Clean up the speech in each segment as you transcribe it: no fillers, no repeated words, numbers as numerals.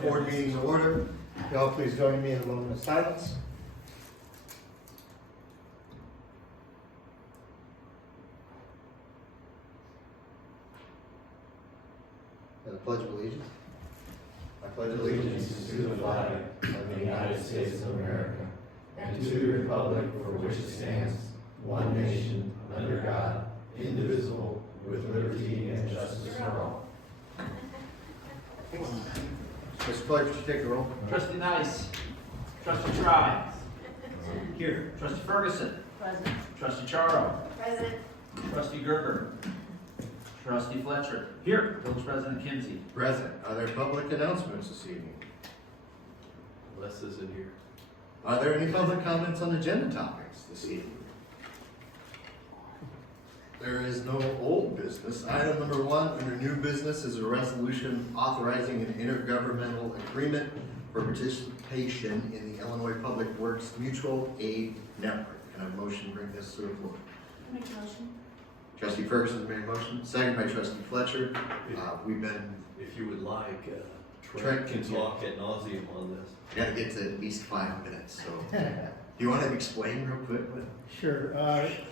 Board meeting to order. Y'all please join me in a moment of silence. And the Pledge of Allegiance. I pledge Allegiance to the flag of the United States of America and to the republic for which it stands, one nation, under God, indivisible, with liberty and justice for all. Mr. Clerk, would you take the roll? Trustee Nice. Trustee Try. Here. Trustee Ferguson. Present. Trustee Charo. Present. Trustee Gerber. Trustee Fletcher. Here. Village President Kinsey. Present. Are there public announcements this evening? Les isn't here. Are there any public comments on agenda topics this evening? There is no old business. Item number 1 under new business is a resolution authorizing an intergovernmental agreement for participation in the Illinois Public Works Mutual Aid Network. Can I have a motion to bring this to the floor? Make a motion. Trustee Ferguson made a motion, second by Trustee Fletcher. We've been, If you would like, Trent Trent can can talk ad nauseum on this. gotta get to at least 5 minutes, so. Do you want to explain real quick what? Sure.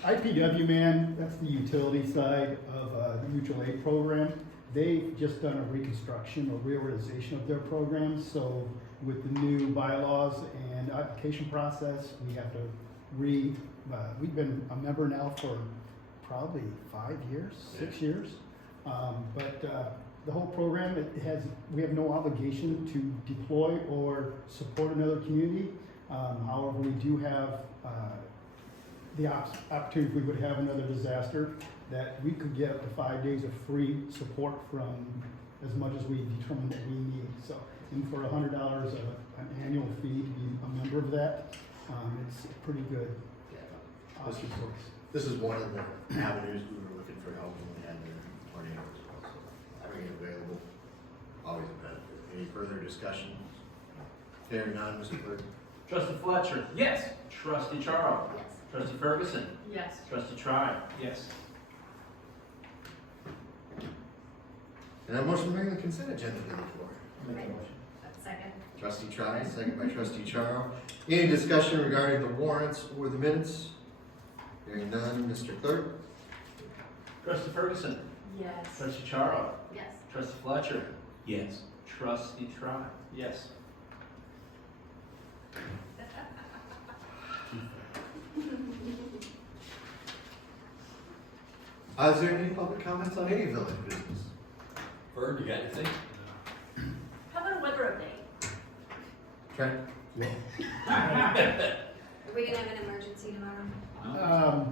IPW Man, that's the utility side of the mutual aid program. They've just done a reconstruction or reorganization of their program. So with the new bylaws and application process, we have to we've been a member now for probably 5 years, 6 years. But the whole program, we have no obligation to deploy or support another community. However, we do have the opportunity, if we would have another disaster, that we could get up to 5 days of free support from as much as we determine that we need. So, and for $100 an annual fee to be a member of that, it's pretty good. Awesome source. This is one of the avenues we were looking for help when we had the tornado as well. So having it available, always a benefit. Any further discussion? Hearing none, Mr. Clerk. Trustee Fletcher. Yes. Trustee Charo. Yes. Trustee Ferguson. Yes. Trustee Try. Yes. And I motion to bring the consent agenda to the floor. Right. Second. Trustee Try, second by Trustee Charo. Any discussion regarding the warrants or the minutes? Hearing none, Mr. Clerk. Trustee Ferguson. Yes. Trustee Charo. Yes. Trustee Fletcher. Yes. Trustee Try. Yes. Is there any public comments on any village business? Bird, you got anything? How about a weather update? Trent? Are we gonna have an emergency tomorrow?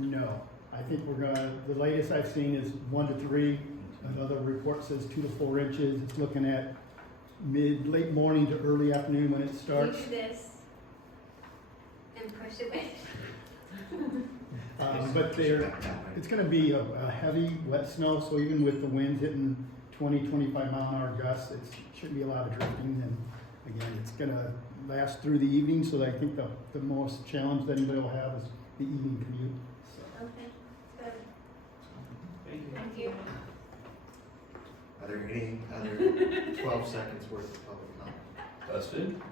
No, I think the latest I've seen is 1 to 3. Another report says 2 to 4 inches. It's looking at late morning to early afternoon when it You starts. do this and push it away. But it's going to be a heavy, wet snow, so even with the wind hitting 20, 25 mile an hour gusts, it shouldn't be a lot of drifting. And again, it's going to last through the evening, so I think the most challenge that anybody will have is the evening commute. So. Okay, good. Thank you. Thank you. Are there any other 12 seconds worth of public comment? Dustin?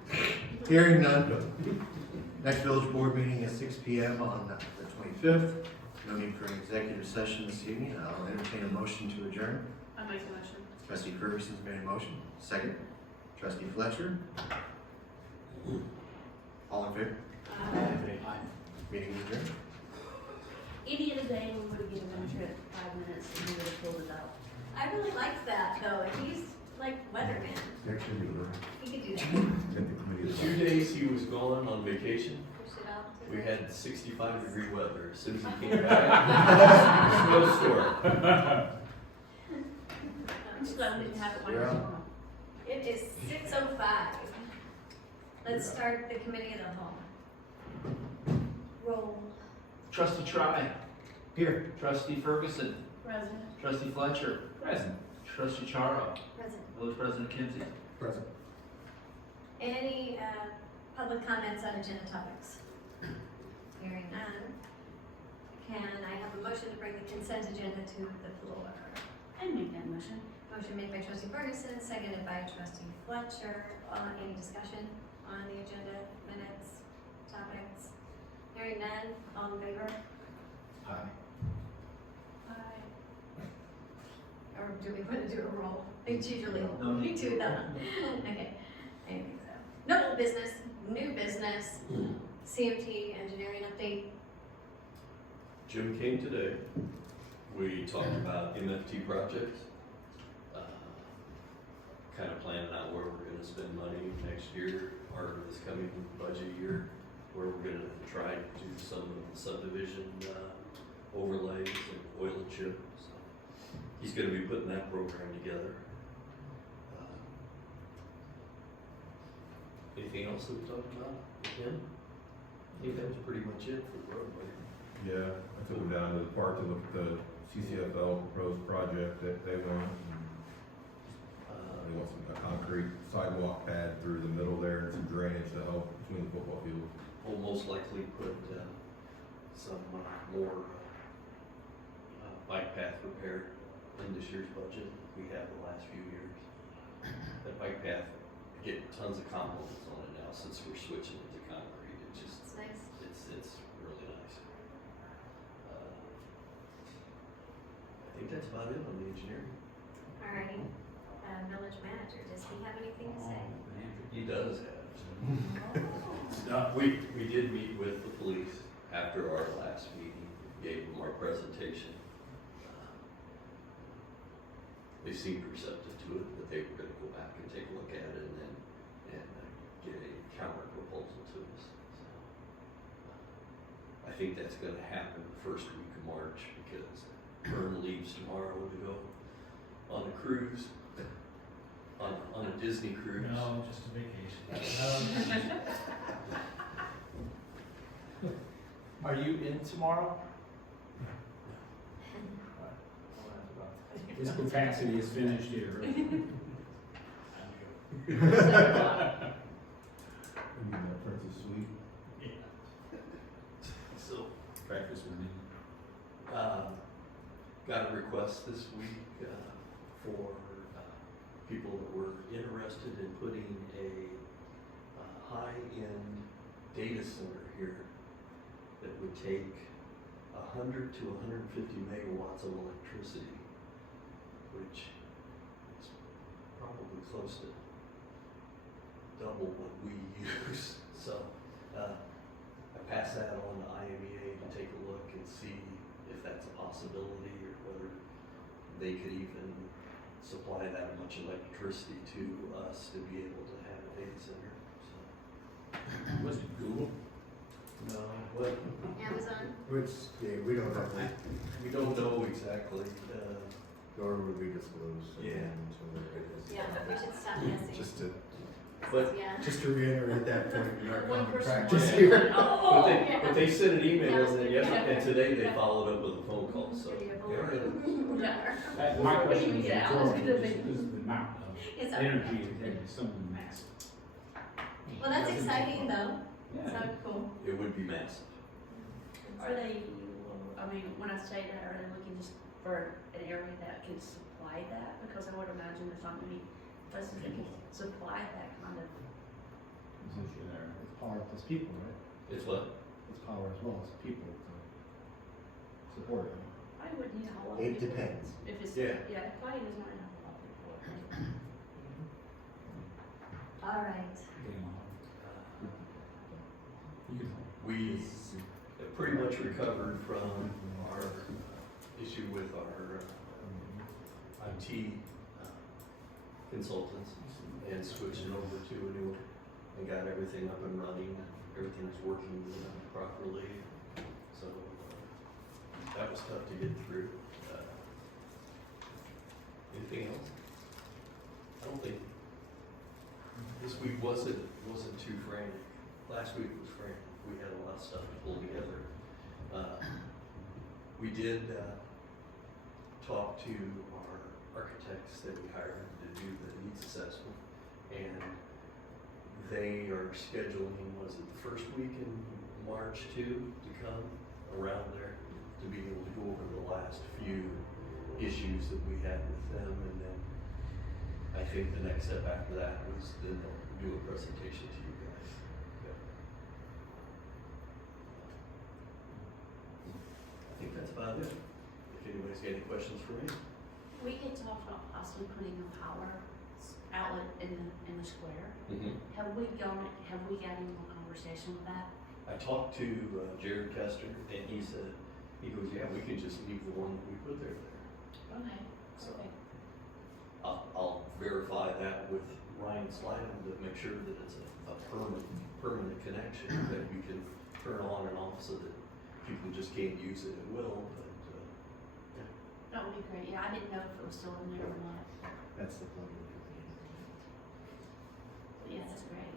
Hearing none. Next village board meeting is 6 p.m. on the 25th. No need for an executive session this evening. I'll entertain a motion to adjourn. I make a motion. Trustee Ferguson's made a motion. Second. Trustee Fletcher. All in favor? Meeting is adjourned. Any other day, we would have given them a trip 5 minutes and we would have pulled it out. I really liked that though. He's like weatherman. He could do that. The 2 days he was gone on vacation, Push it out. to we the- had 65-degree weather. As soon as he came back, snowstorm. I'm just glad we didn't have it when You're it was on. wrong. It is 6:05. Let's start the committee of the whole. Roll. Trustee Try. Here. Trustee Ferguson. President. Trustee Fletcher. Present. Trustee Charo. President. Village President Kinsey. Present. Any public comments on agenda topics? Hearing none. Can I have a motion to bring the consent agenda to the floor? I make that motion. Do Motion made by trustee Ferguson, seconded by trustee Fletcher. Any discussion on the agenda, minutes, topics? Hearing none, all in favor? Aye. Aye. Or do we want to do a roll? It's usually, No. we do that. Okay, I think so. No old business, new business, CMT engineering update. Jim came today. We talked about MFT projects. Kind of planning out where we're gonna spend money next year, or this coming budget year, where we're gonna try to do some of the subdivision, overlays and oil and chip. So he's gonna be putting that program together. Anything else that we talked about with him? I think that was pretty much it for the roadway. Yeah, I took them down to the park to look at the CCFL proposed project that they want. They want a concrete sidewalk pad through the middle there and some drainage to help between the football fields. We'll most likely put some more bike path repair in this year's budget. We have the last few years. That bike path, get tons of compliments on it now since we're switching it to concrete. It's just, It's nice. it's really nice. I think that's about it on the engineering. Alrighty. Village manager, does he have anything to say? He does have. We did meet with the police after our last meeting, gave them our presentation. They seemed receptive to it, but they were gonna go back and take a look at it and then, get a counter proposal to us. So, I think that's gonna happen the first week of March because Vern leaves tomorrow to go on a cruise. On a Disney cruise. No, just a vacation. Are you in tomorrow? His capacity is finished here. Maybe that Princess Suite. So, Breakfast with me. got a request this week, for, people that were interested in putting a, high-end data center here that would take 100 to 150 megawatts of electricity, which is probably close to double what we use. So, I pass that on to IMEA to take a look and see if that's a possibility or whether they could even supply that much electricity to us to be able to have a data center. So, Was it Google? no, what, Amazon? Which, yeah, we don't have, we don't know exactly, nor would we disclose. Yeah. So there it is. Yeah, we should stop guessing. but Yeah. Just to reiterate that point in our One common person practice wants- here. Oh, but they sent an email That was in good. yesterday, and today they followed up with a phone call, so. Pretty there it is. Yeah. My question is, Yeah, I was gonna is think- the amount of It's okay. energy it takes, something massive. Well, that's exciting though. Yeah. So cool. It would be massive. Are they, I mean, when I say that, are they looking just for an area that can supply that? Because I would imagine there's not many places that can supply that kind of. Essentially there. It's power plus people, right? It's what? It's power as well as people to support it. I would need a whole lot of It people. depends. If it's, Yeah. yeah, if Clay does not have a lot of people. All right. You can. We have pretty much recovered from our issue with our IT consultants and switching over to a new one and got everything up and running. Everything's working properly. So that was tough to get through. Anything else? I don't think this week wasn't too frantic. Last week was frantic. We had a lot of stuff to pull together. We did talk to our architects that we hired to do the needs assessment, and they are scheduling, was it the first week in March to come around there to be able to go over the last few issues that we had with them, and then I think the next step after that was then they'll do a presentation to you guys. I think that's about it. If anybody's got any questions for me. We could talk about possibly putting a power outlet in the square. Have we got any more conversation with that? I talked to Jared Kester, and he goes, yeah, we can just leave the one that we put there. Okay. So Okay. I'll verify that with Ryan Slidham to make sure that it's a permanent connection that you can turn on and off so that people just can't use it at will, but, That would be great. Yeah, I didn't know if it was still in there or not. That's the plug. But yeah, that's great.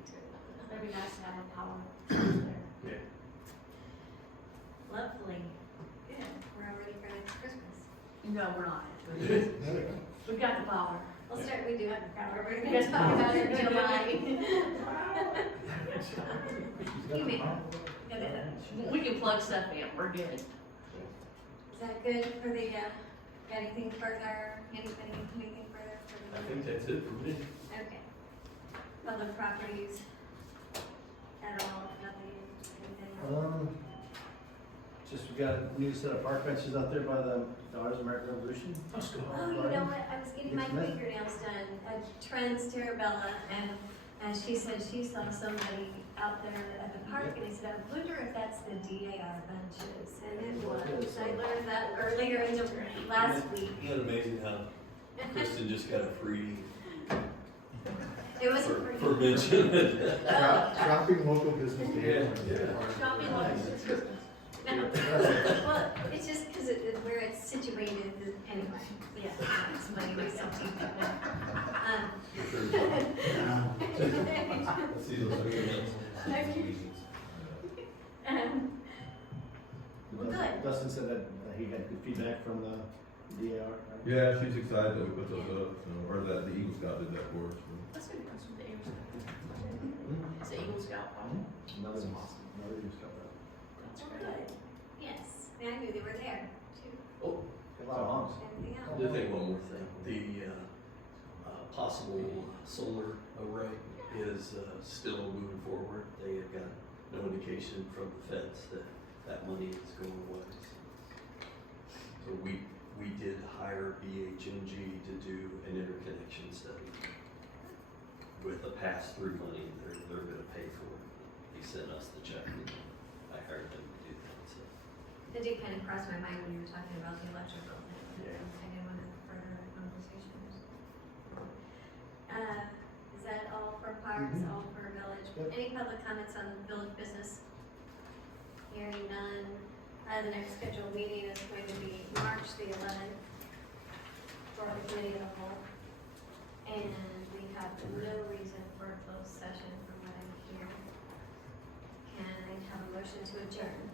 It'd be nice to have a power source there. yeah. Lovely. Good. We're all ready for next Christmas. No, we're not. We've got the power. We'll start, we do have the power. We're You gonna guys talk power. about it in July. You may, We can plug stuff in. We're good. is that good for the, got anything further, anything further for I the? think that's it for me. Okay. Public properties at all, nothing, anything? Just we got a new set of park benches out there by the Daughters of American Revolution. Let's go. Oh, you know what, I was getting my fingernails done at Trent's Terabella, and she said she saw somebody out there at the park, and I said, I wonder if that's the DAR benches, and it was. I learned that earlier in the, last week. Isn't it amazing how Kristen just got a free It was for mention? Shopping local business. shopping like well, it's just because where it's situated, anyway, yeah, it's funny, we sell cheap. Let's see those documents. Well, good. Dustin said that he had good feedback from the DAR. Yeah, she's excited that we put those up, so, or that the Eagle Scout did that for us. So. That's good. That's what the Eagle Scout. It's the Eagle Scout one. Another Eagle Scout rep. That's Well, great. good, yes, I knew they were there, too, Oh, A lot of honks. everything else. the thing, one more thing, the possible solar array is still moving forward. They have got no indication from the feds that that money is going away. So we did hire BHNG to do an interconnection study with the pass-through money. They're going to pay for it. They sent us the check. I hired them to do that. So. That did kind of cross my mind when you were talking about the electrical thing. Yeah. I didn't want to further the conversation. Is that all for parks, all for village? Yep. Any public comments on village business? Hearing none. The next scheduled meeting is going to be March the 11th for the committee of the whole. And we have no reason for a closed session from what I'm hearing. Can I have a motion to adjourn?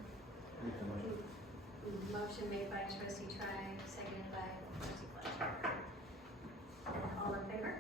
Motion made by trustee Tribe, seconded by trustee Fletcher. All in favor?